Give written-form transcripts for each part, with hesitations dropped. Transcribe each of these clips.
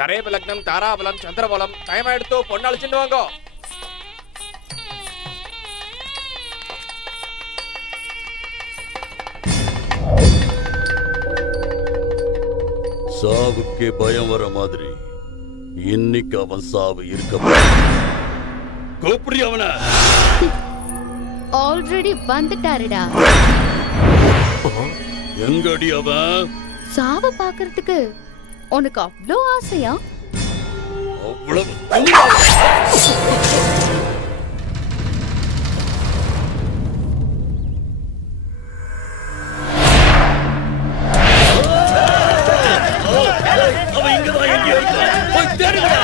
கரேபலக்னம் தாராபலம் சந்திரபலம் time எடுத்து பொண்ணு அழிச்சுட்டு வாங்க. சாவுக்கே பயம் வர மாதிரி இன்னைக்கு அவன் சாவு இருக்க கூப்பிடி அவன. ஆல்ரெடி வந்துட்டாருடா. எங்கடி அவன்? சாவ பாக்குறதுக்கு உனக்கு அவ்வளோ ஆசையா? அவ்வளவு அவன் இங்கதான் எங்கேயோ இருக்கான். போய் தேடுங்கடா.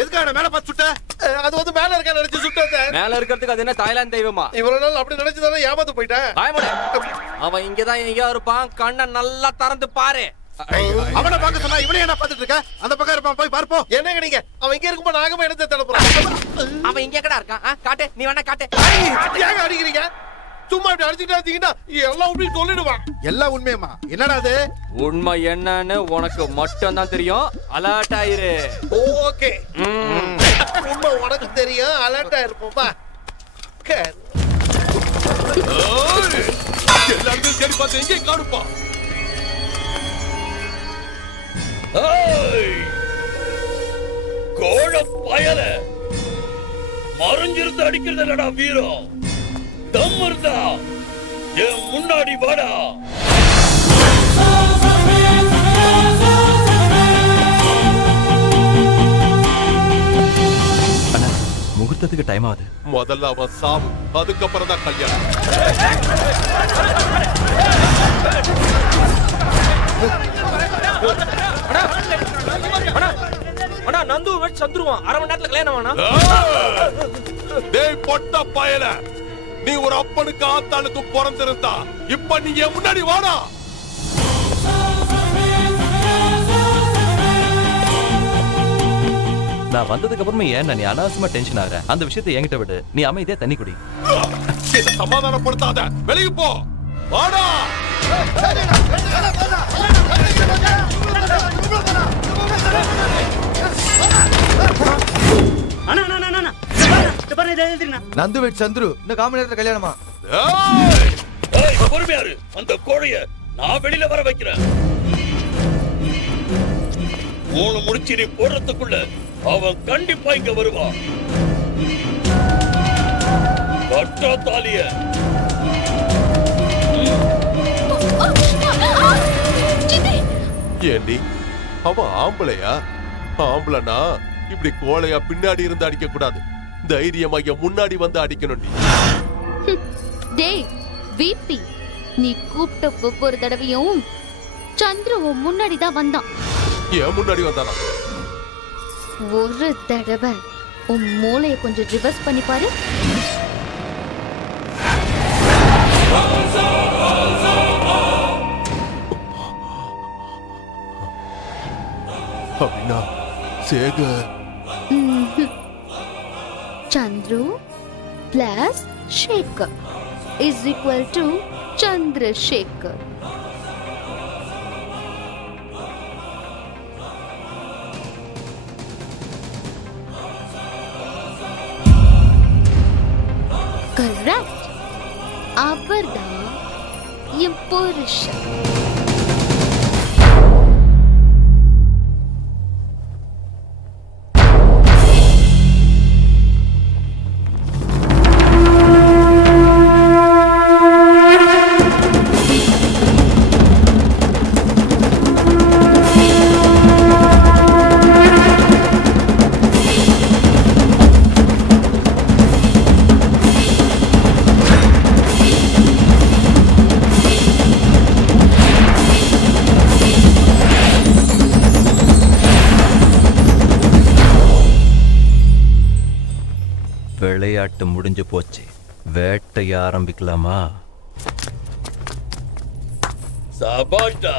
எதுக்காக மேல பார்த்து சுட்ட? அது வந்து மேல இருக்க நினைச்சு சுட்டத. மேல இருக்கிறதுக்கு அது என்ன தாய்லாந்து தெய்வமா? இவ்வளவு நாள் அப்படி நினைச்சுதானே ஏமாந்து போயிட்டேன். அவன் இங்கதான் எங்கேயோ இருப்பான். கண்ணை நல்லா திறந்து பாரு. அவனை பார்க்க சொன்னா இவனே என்ன பார்த்துட்டு இருக்க? அந்த பக்கம் இருப்பான், போய் பார்ப்போம். என்னங்க நீங்க? அவன் இங்க இருக்கும்போது நாகமா எடுத்து தேட போறான். அவன் இங்க கடா இருக்கான். காட்டு, நீ வேணா காட்டு. ஏங்க அடிக்கிறீங்க? சும்மா இப்படி அடிச்சுட்டே இருந்தீங்கன்னா எல்லாம் உண்மையை சொல்லிடுவான். எல்லாம் உண்மையமா? என்னடா அது? உண்மை என்னன்னு உனக்கு மட்டும் தான் தெரியும். அலர்ட் ஆயிரு. ஓகே. உண்மை உனக்கு தெரியும். அலர்ட்டா இருப்போம்பா. எல்லாரும் தேடி பார்த்து எங்கே காணுப்பா? கோழ பயல மறைஞ்சிருந்து அடிக்கிறது இல்லடா வீரம். தம் இருந்தா என் முன்னாடி வாடா. முகூர்த்தத்துக்கு டைம் ஆகுது. முதல்ல அவன் சாவு, அதுக்கப்புறம் தான் கல்யாணம். அண்ணா நந்து வெட் சந்துருவான். அரை மணி நேரத்துல கல்யாணம் ஆனா? டேய் பொட்ட பயல, நீ ஒரு அப்பனுக்கு ஆத்தாளுக்கு பிறந்திருந்தா இப்ப நீ என் முன்னாடி வாடா. நான் வந்ததுக்கு அப்புறமா ஏன் நீ அனாவசியமா டென்ஷன் ஆகுற? அந்த விஷயத்தை என்கிட்ட விடு. நீ அமைதியா தண்ணி குடி. சமாதானப்படுத்தாத, வெளியே போ. வாடா. நந்து வெட் சந்துரு இந்த காம நேரத்துல கல்யாணமா? பொறுமையாரு. அந்த கோழைய நான் வெளியில வர வைக்கிறேன். 3 முடிச்சு நீ போடுறதுக்குள்ள அவன் கண்டிப்பா இங்க வருவான். கட்டா தாலிய. ஏண்டி அவன் ஆம்பளையா? ஆம்பளனா இப்படி கோழையா பின்னாடி இருந்து அடிக்க கூடாது. தைரியமா முன்னாடி வந்து அடிக்கணும். டேய் விபி, நீ கூப்பிட்ட ஒவ்வொரு தடவையும் சந்திர முன்னாடி தான் வந்தான். ஏன் முன்னாடி வந்தானா? ஒரு தடவை உன் மூளையை கொஞ்சம் ரிவர்ஸ் பண்ணி பாரு. அப்படின்னா Sekar Chandru plus Shekhar is equal to Chandrasekhar. Correct. Avarda என் புருஷன். விளையாட்டு முடிஞ்சு போச்சு. வேட்டைய ஆரம்பிக்கலாமா? சபாஷ்டா,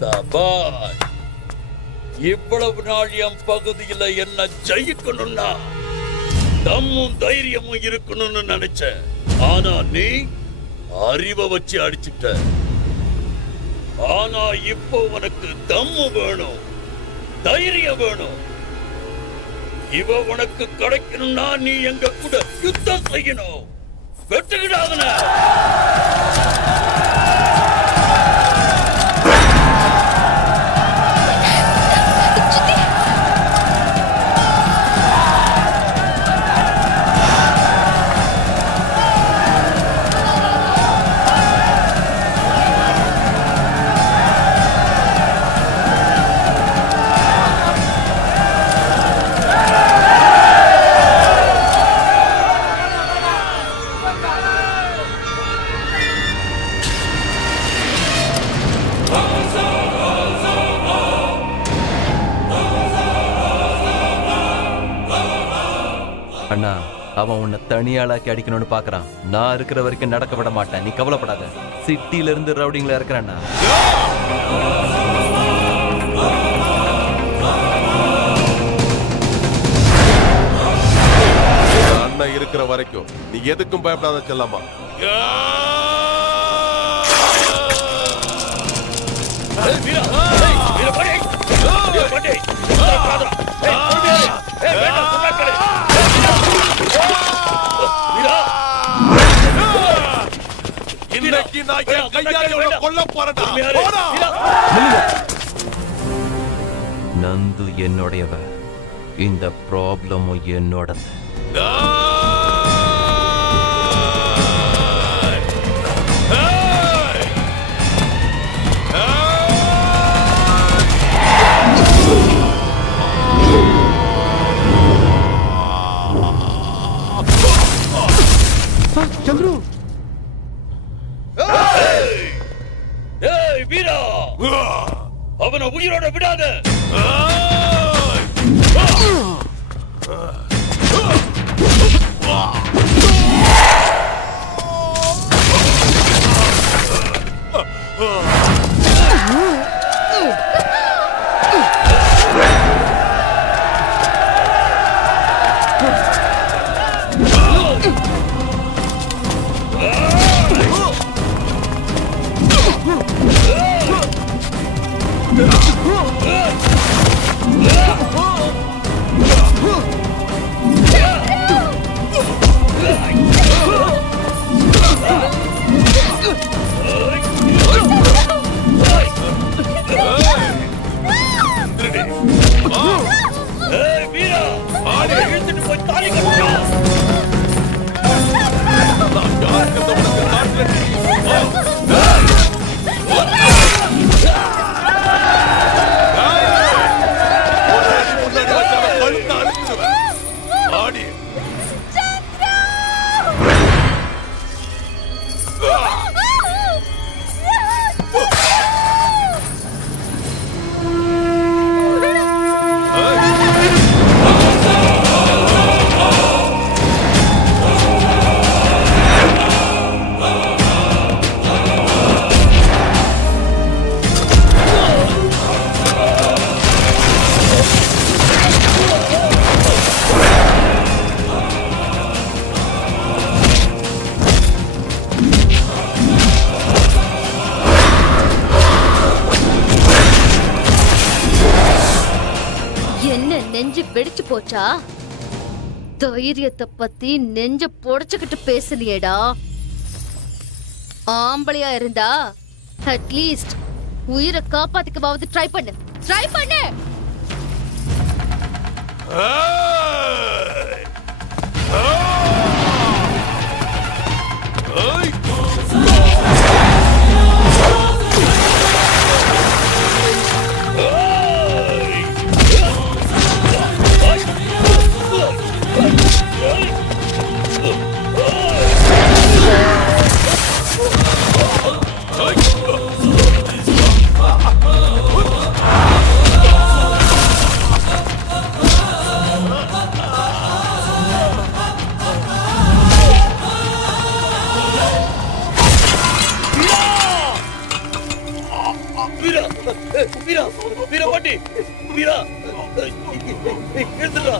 சபாஷ். இவ்வளவு நாள் என் பகுதியில என்ன ஜெயிக்கணும்னா தம்மும் தைரியமும் இருக்கணும்னு நினைச்ச. ஆனா நீ அறிவை வச்சு அடிச்சிட்ட. ஆனா இப்போ உனக்கு தம்மு வேணும், தைரியம் வேணும். இவ உனக்கு கிடைக்கணும்னா நீ எங்க கூட யுத்தம் செய்யணும். வெட்டுக்கிடாதன. அண்ணா, அவன் உன்னை தனியாளாக்கி அடிக்கணும்னு பாக்குறான். நான் இருக்கிற வரைக்கும் நடக்க விட மாட்டேன். நீ கவலைப்படாத. சிட்டில இருந்து ரவுடிங்ல இருக்கிறேன்னா அண்ணன் இருக்கிற வரைக்கும் நீ எதுக்கும் பயப்படாத செல்லம்மா. இன்னைக்கு நான் என் கையால கொல்ல போறேன். நந்து என்னுடையவ. இந்த ப்ராப்ளமும் என்னோடது. சந்துரு, வீரா, அவனை உயிரோட விடாத. வெடிச்சு போச்சா? தைரியத்தை பத்தி நெஞ்ச பொடைச்சுக்கிட்டு பேசலையேடா. ஆம்பளையா இருந்தா அட்லீஸ்ட் உயிரை காப்பாத்திக்கவாவது ட்ரை பண்ணு. வீரா பாட்டி, வீரா எழுந்துடா.